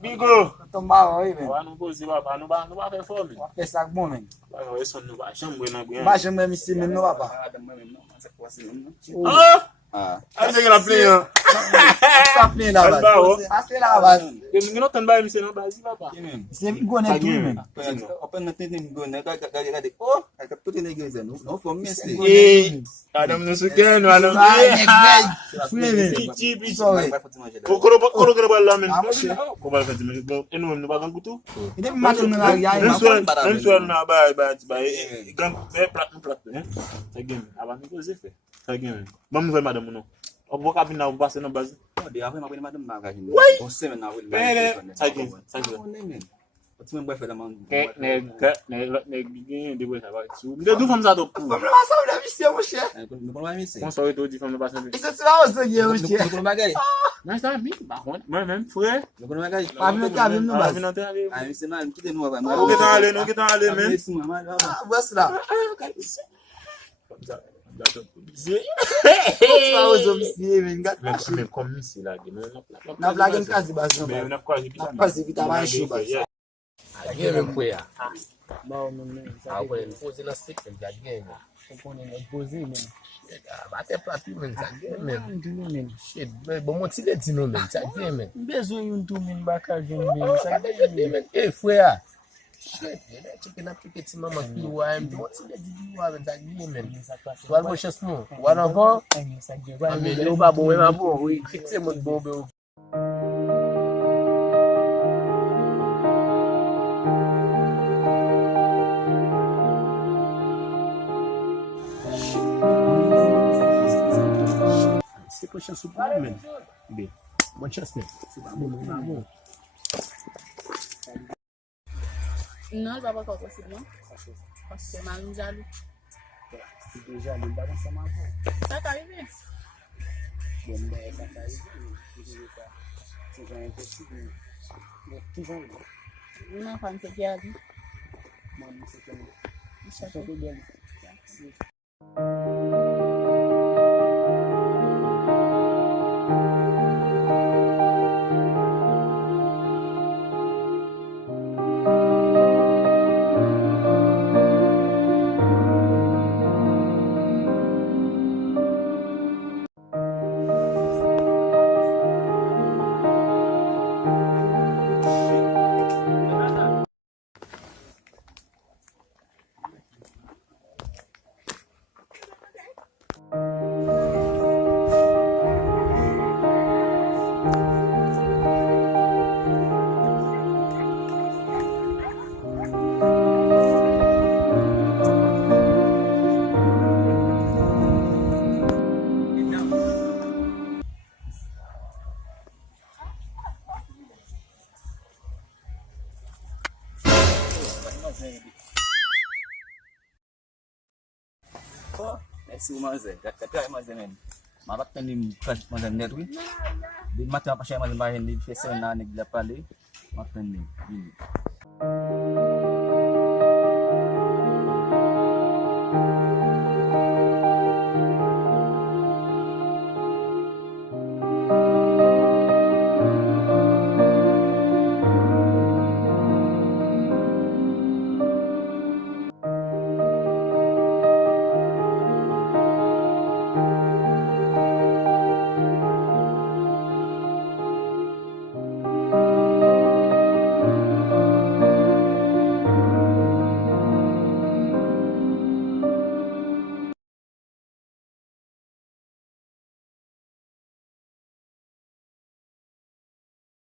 Bigo. Tomba oui men. Wa nou pozi papa, nou ba fe fò men. Wa fe sak bon men. Ba wè son nou ba chambre nan bien. Ba chambre misi men nou papa. Ah. Ase gen la play an. Sa play la bas. Ase la bas. Gen nou tan ba misi nan bazi papa. Se go ne tout men. Open na tin go ne gade. Oh, ka tout in igreja no for me say. Adam no suken no Adam. Pichi. Koro ba la men. Ko ba fati men. Eno men ba kan kutu. Ide matou na ya. Même soir na ba gan plat hein. Ça game avant de poser fait. Ça game. Bon nous madame non. On va pas venir passer dans base. De après ma madame ma ga. Oui. On se men na will. Ça game. O ti men boy fè man. Ne gagner de boy ça va. De tout femme ça to. Femme la sa ou la misi mon cher. Nou kon ba mi say. On soirée to di femme pas ça. Ise ti la o se ye mon cher. Nou kon ba gay. Non ça mi ba kon. Moi même frère. Nou kon ba gay. Pa vin ta vin nou bas. Ah, mi se man kite nou ba. On qui t'en aller men. Wes la. C'est Ti la o se misi men gat. mais comme ici là, Na blagen kazi bas nou. mais on a quoi Na pasi vita man show bas. Game mkwe ya. Ba o men. Awe mpozi na stick men ja game. Kompone ne pozi men. Bate plati men ja game men. Shit, bon motile di nou men ja game men. Bezo yon tou men baka jen men. Sa Game men. Eh fwe ya. Shit, chicken up ticket mama kiwa em motile di biwa men ja game men. Wal mo chas nou. Wana vo. Ame yo ba bo we ma bo. We kite mo bo be. C'est pas chance pour men. Be. Bonne chance men. Non, va pas possible, non? Parce que Marie jaloux. Si deja li ba sa man. Ça t'arrive? Bon ben ça ta c'est pas impossible. Mais toujours Non, pas me fait garder. moi c'est que Ça ça peut bien. Si maze, kaya maze men. Mabat kan dim kas maze net wi. Di mata pa siya maze bahin di fesen na nagla pali. Matan ni.